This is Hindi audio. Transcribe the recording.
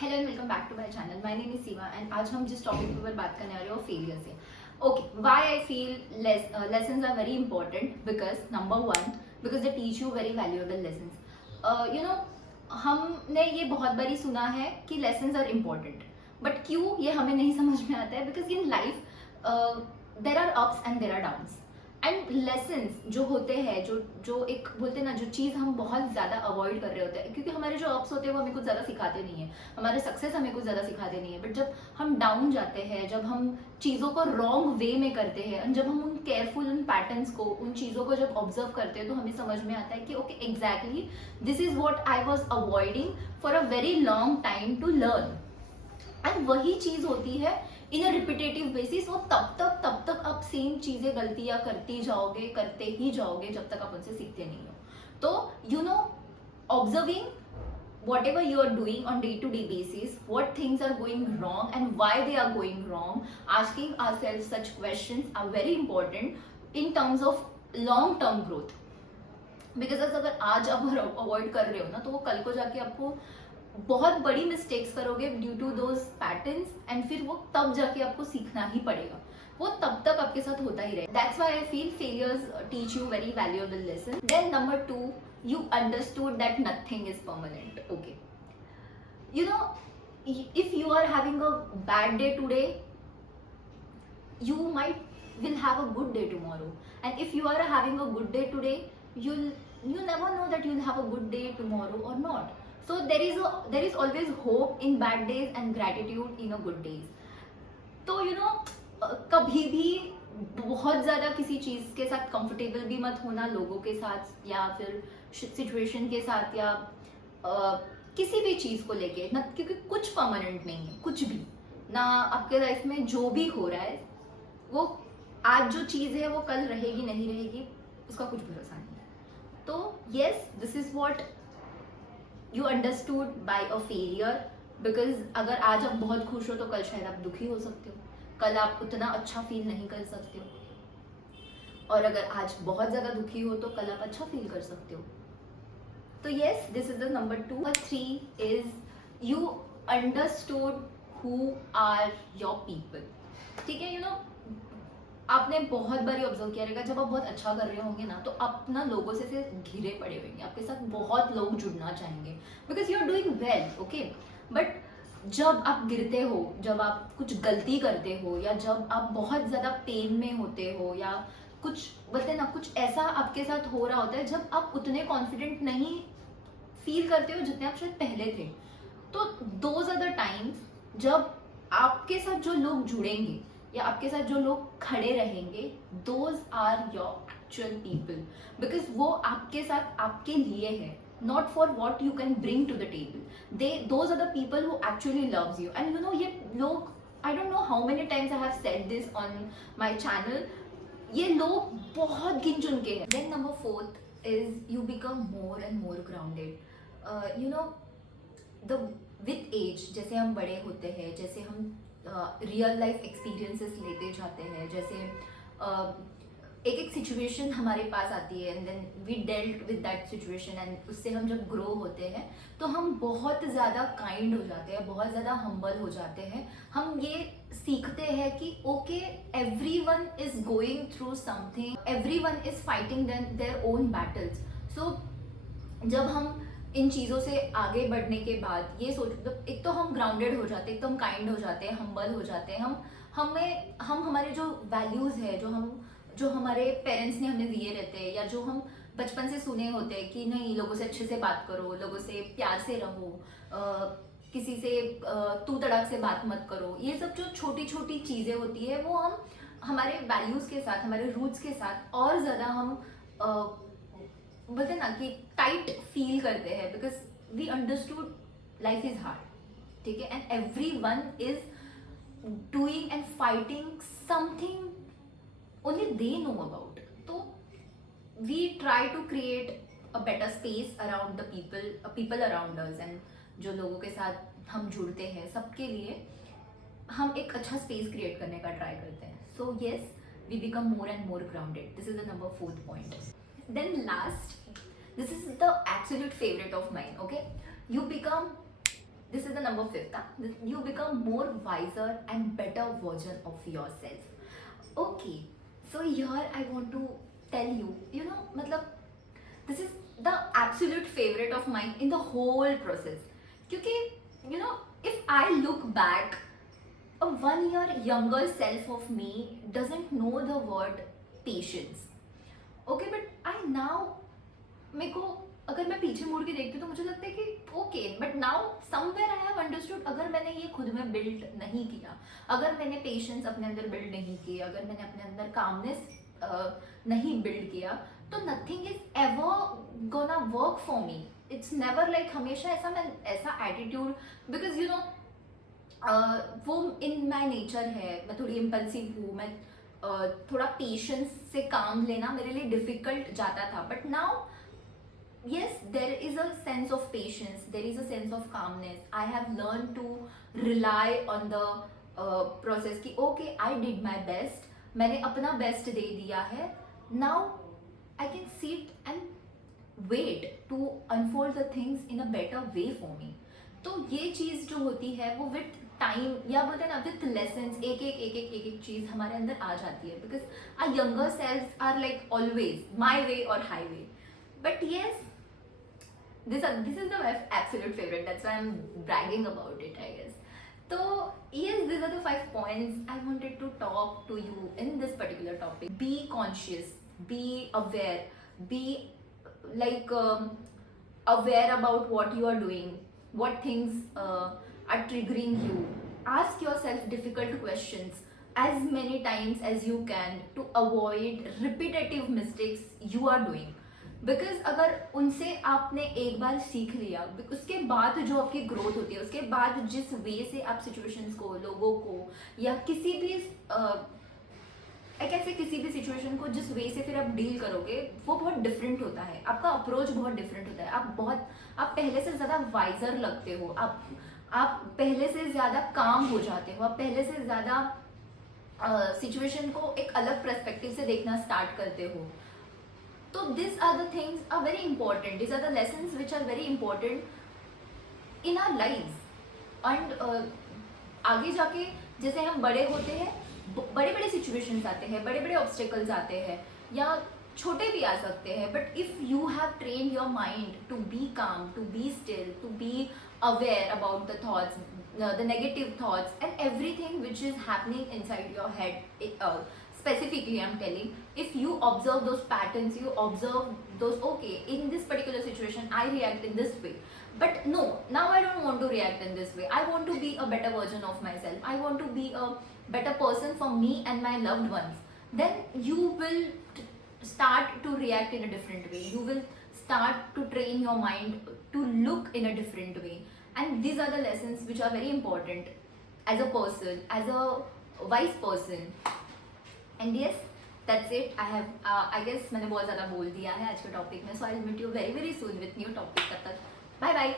Hello and welcome back to my channel. My name is Seema and आज हम जिस टॉपिक के ऊपर बात करने वाले हैं वो फेलियर से। Okay, why I feel lessons are very important because number one, because they teach you very valuable lessons. हमने ये बहुत बारी सुना है कि लेसन्स आर इम्पॉर्टेंट, बट क्यों ये हमें नहीं समझ में आता है। Because in life there are ups and there are downs and lessons जो होते हैं, जो एक बोलते हैं ना, जो चीज़ हम बहुत ज़्यादा अवॉइड कर रहे होते हैं, क्योंकि हमारे जो अप्स होते हैं वो हमें कुछ ज़्यादा सिखाते नहीं है, हमारे सक्सेस हमें कुछ ज़्यादा सिखाते नहीं है। बट जब हम डाउन जाते हैं, जब हम चीज़ों को रॉन्ग वे में करते हैं एंड जब हम उन केयरफुल उन पैटर्न्स को, उन चीज़ों को जब ऑब्जर्व करते हैं तो हमें समझ में आता है कि okay, exactly this is what I was avoiding for a very long time to learn. And वही चीज होती है इन अ रिपीटेटिव बेसिस। वो तब तक आप सेम चीजें गलतियां करते ही जाओगे जब तक आप उनसे सीखते नहीं हो। तो observing whatever you are doing on day to day basis, what things are going wrong and why they are going wrong, asking ourselves such questions are very important in terms of long term growth. Because अगर आज आप अवॉइड कर रहे हो ना, तो वो कल को जाके आपको बहुत बड़ी मिस्टेक्स करोगे due to those patterns, and फिर वो तब जाके आपको सीखना ही पड़ेगा। वो तब तक आपके साथ होता ही रहेगा। That's why I feel failures teach you very valuable lesson. Then number two, you understood that nothing is permanent. Okay, if you are having a bad day today, you might will have a good day tomorrow, and if you are having a good day today, you never know that you'll have a good day tomorrow or not. So there is always hope in bad days and gratitude in a good days. तो कभी भी बहुत ज्यादा किसी चीज के साथ कंफर्टेबल भी मत होना, लोगों के साथ या फिर सिचुएशन के साथ या किसी भी चीज को लेके ना, क्योंकि कुछ परमानेंट नहीं है, कुछ भी ना। आपके लाइफ में जो भी हो रहा है, वो आज जो चीज है वो कल रहेगी नहीं रहेगी, उसका कुछ भरोसा नहीं है। तो yes, this is what you understood by a failure. Because अगर आज आप बहुत खुश हो तो कल शायद आप दुखी हो सकते हो, कल आप उतना अच्छा फील नहीं कर सकते हो, और अगर आज बहुत ज्यादा दुखी हो तो कल आप अच्छा फील कर सकते हो। तो yes, this is the number two. Number three is you understood who are your people. ठीक है, आपने बहुत बार ऑब्जर्व किया रहेगा, जब आप बहुत अच्छा कर रहे होंगे ना, तो आप ना लोगों से घिरे पड़े होंगे, आपके साथ बहुत लोग जुड़ना चाहेंगे because you are doing well. Okay, but जब आप गिरते हो, जब आप कुछ गलती करते हो, या जब आप बहुत ज्यादा पेन में होते हो, या कुछ बोलते हैं ना, कुछ ऐसा आपके साथ हो रहा होता है जब आप उतने कॉन्फिडेंट नहीं फील करते हो जितने आप शायद पहले थे, तो दोज आर द टाइम्स जब आपके साथ जो लोग जुड़ेंगे या आपके साथ जो लोग खड़े रहेंगे, those are your actual people. Because वो आपके साथ आपके लिए है, not for what you can bring to the table. Those are the people who actually loves you. And ये लोग, I don't know how many times I have said this on my channel, ये लोग बहुत गिन चुन के हैं। Then number fourth is you become more and more grounded. The with age, जैसे हम बड़े होते हैं, जैसे हम रियल लाइफ एक्सपीरियंसेस लेते जाते हैं, जैसे एक सिचुएशन हमारे पास आती है and then we dealt with that situation, and उससे हम जब ग्रो होते हैं तो हम बहुत ज़्यादा काइंड हो जाते हैं, बहुत ज़्यादा हम्बल हो जाते हैं। हम ये सीखते हैं कि okay, everyone is going through something, everyone is fighting their own battles. So जब हम इन चीज़ों से आगे बढ़ने के बाद ये सोच, एक तो हम ग्राउंडेड हो जाते हैं, एक तो हम काइंड हो जाते हैं, हम्बल हो जाते हैं, हम हमारे जो वैल्यूज़ है, जो हमारे पेरेंट्स ने हमें दिए रहते हैं, या जो हम बचपन से सुने होते हैं कि नहीं, लोगों से अच्छे से बात करो, लोगों से प्यार से रहो, किसी से तू तड़ाक से बात मत करो, ये सब जो छोटी छोटी चीज़ें होती है वो हम हमारे वैल्यूज़ के साथ, हमारे रूट्स के साथ और ज़्यादा हम बोलते ना कि टाइट फील करते हैं, because we understood life is hard. ठीक है, and everyone is doing and fighting something only they know about. So we try to create a better space around the people around us, and जो लोगों के साथ हम जुड़ते हैं, सबके लिए हम एक अच्छा स्पेस क्रिएट करने का ट्राई करते हैं। So yes, we become more and more grounded. This is the number fourth point. Then last, this is the absolute favorite of mine. Okay, you become this is the number 5th. You become more wiser and better version of yourself. Okay, so here I want to tell you, matlab, this is the absolute favorite of mine in the whole process. Kyunki, if I look back, a 1 year younger self of me doesn't know the word patience. Okay, but I now, मेरे को अगर मैं पीछे मुड़ के देखती हूँ तो मुझे लगता है कि okay, but now somewhere I have understood, अगर मैंने ये खुद में बिल्ड नहीं किया, अगर मैंने पेशेंस अपने अंदर बिल्ड नहीं किया, अगर मैंने अपने अंदर कामनेस नहीं बिल्ड किया, तो nothing is ever gonna work for me. It's never like हमेशा ऐसा एटीट्यूड, बिकॉज वो इन माई नेचर है. मैं थोड़ी इम्पल्सिव हूँ, मैं थोड़ा पेशेंस से काम लेना मेरे लिए डिफिकल्ट जाता था. But now yes, there is a sense of patience, there is a sense of calmness. I have learned to rely on the process कि okay, I did my best, मैंने अपना बेस्ट दे दिया है. Now I can sit and wait to unfold the things in a better way for me. तो ये चीज़ जो होती है वो विथ टाइम, या बोलते हैं ना विथ लेसन्स, एक चीज़ हमारे अंदर आ जाती है. Because our younger selves are like always my way or highway. But yes, this is the absolute favorite. That's why I'm bragging about it, I guess. So yes, these are the 5 points I wanted to talk to you in this particular topic. Be conscious, be aware, be like aware about what you are doing, what things are triggering you. Ask yourself difficult questions as many times as you can to avoid repetitive mistakes you are doing. Because अगर उनसे आपने एक बार सीख लिया, उसके बाद जो आपकी ग्रोथ होती है, उसके बाद जिस वे से आप सिचुएशंस को, लोगों को, या किसी भी कैसे किसी भी सिचुएशन को जिस वे से फिर आप डील करोगे, वो बहुत डिफरेंट होता है. आपका अप्रोच बहुत डिफरेंट होता है. आप पहले से ज़्यादा वाइजर लगते हो, आप पहले से ज़्यादा काम हो जाते हो, आप पहले से ज़्यादा सिचुएशन को एक अलग पर्सपेक्टिव से देखना स्टार्ट करते हो. So these are the things are very important. These are the lessons which are very important in our lives. And आगे जाके जैसे हम बड़े होते हैं, बड़े सिचुएशंस आते हैं, बड़े ऑब्स्टेकल्स आते हैं, या छोटे भी आ सकते हैं. But if you have trained your mind to be calm, to be still, to be aware about the thoughts, the negative thoughts and everything which is happening inside your head, specifically I'm telling, if you observe those patterns, you observe those, okay, in this particular situation I react in this way, but no, now I don't want to react in this way. I want to be a better version of myself. I want to be a better person for me and my loved ones. Then you will start to react in a different way. You will start to train your mind to look in a different way. And these are the lessons which are very important as a person, as a wise person. And yes, that's it. I guess मैंने बहुत ज़्यादा बोल दिया है आज के टॉपिक में. So I'll meet you very soon with new topic. तब तक bye bye.